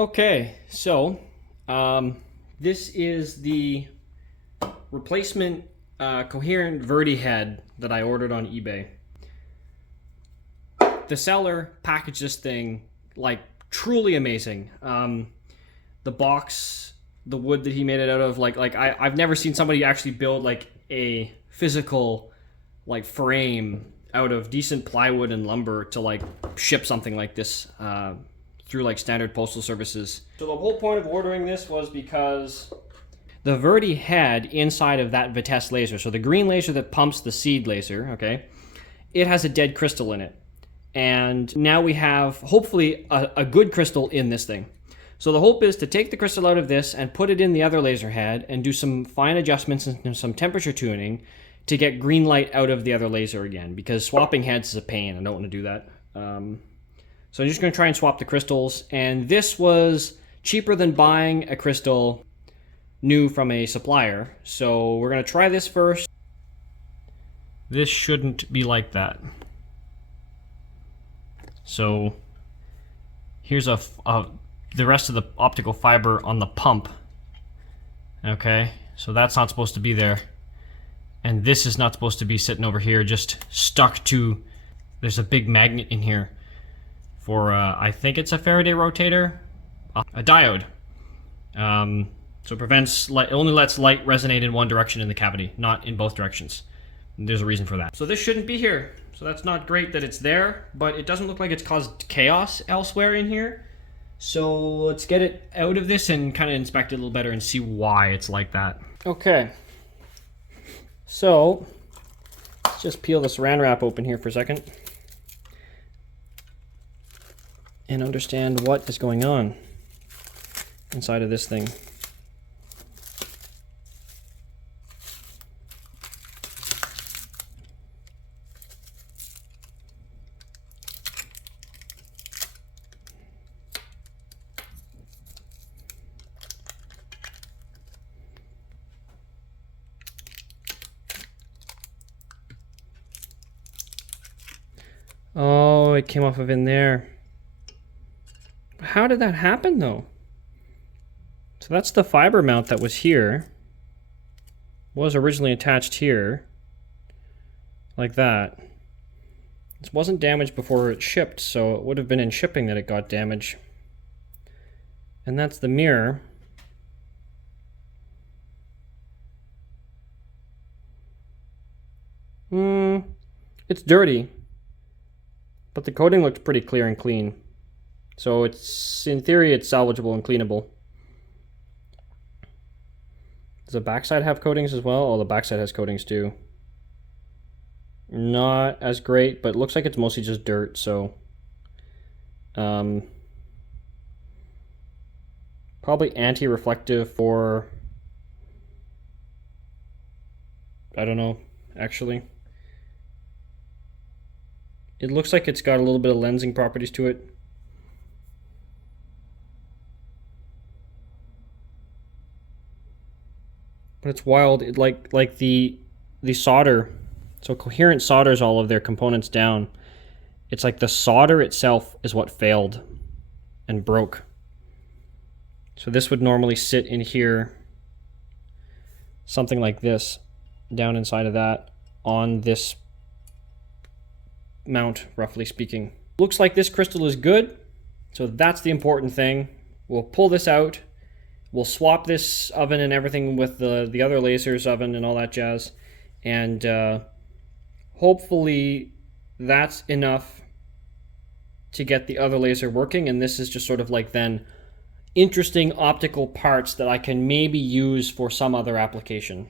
Okay, so this is the replacement Coherent Verdi head that I ordered on eBay. The seller packaged this thing like truly amazing. The box, the wood that he made it out of, I've never seen somebody actually build like a physical like frame out of decent plywood and lumber to like ship something like this through like standard postal services. So the whole point of ordering this was because the Verdi head inside of that Vitesse laser, so the green laser that pumps the seed laser, okay, it has a dead crystal in it. And now we have hopefully a good crystal in this thing. So the hope is to take the crystal out of this and put it in the other laser head and do some fine adjustments and some temperature tuning to get green light out of the other laser again, because swapping heads is a pain. I don't want to do that. So I'm just going to try and swap the crystals, and this was cheaper than buying a crystal new from a supplier. So we're going to try this first. This shouldn't be like that. So here's the rest of the optical fiber on the pump. Okay, so that's not supposed to be there. And this is not supposed to be sitting over here, just stuck to, there's a big magnet in here for, I think it's a Faraday rotator, a diode. So it prevents light, it only lets light resonate in one direction in the cavity, not in both directions. And there's a reason for that. So this shouldn't be here. So that's not great that it's there, but it doesn't look like it's caused chaos elsewhere in here. So let's get it out of this and kind of inspect it a little better and see why it's like that. Okay. So let's just peel this Saran wrap open here for a second and understand what is going on inside of this thing. Oh, it came off of in there. How did that happen though? So that's the fiber mount that was here. Was originally attached here. Like that. This wasn't damaged before it shipped, so it would have been in shipping that it got damaged. And that's the mirror. It's dirty. But the coating looks pretty clear and clean. So it's, in theory, it's salvageable and cleanable. Does the backside have coatings as well? Oh, the backside has coatings too. Not as great, but it looks like it's mostly just dirt, so... probably anti-reflective for... I don't know, actually. It looks like it's got a little bit of lensing properties to it. But it's wild. It like the solder. So Coherent solders all of their components down. It's like the solder itself is what failed and broke. So this would normally sit in here, something like this, down inside of that, on this mount, roughly speaking. Looks like this crystal is good, so that's the important thing. We'll pull this out, we'll swap this oven and everything with the other laser's oven and all that jazz, and hopefully that's enough to get the other laser working, and this is just sort of like then interesting optical parts that I can maybe use for some other application.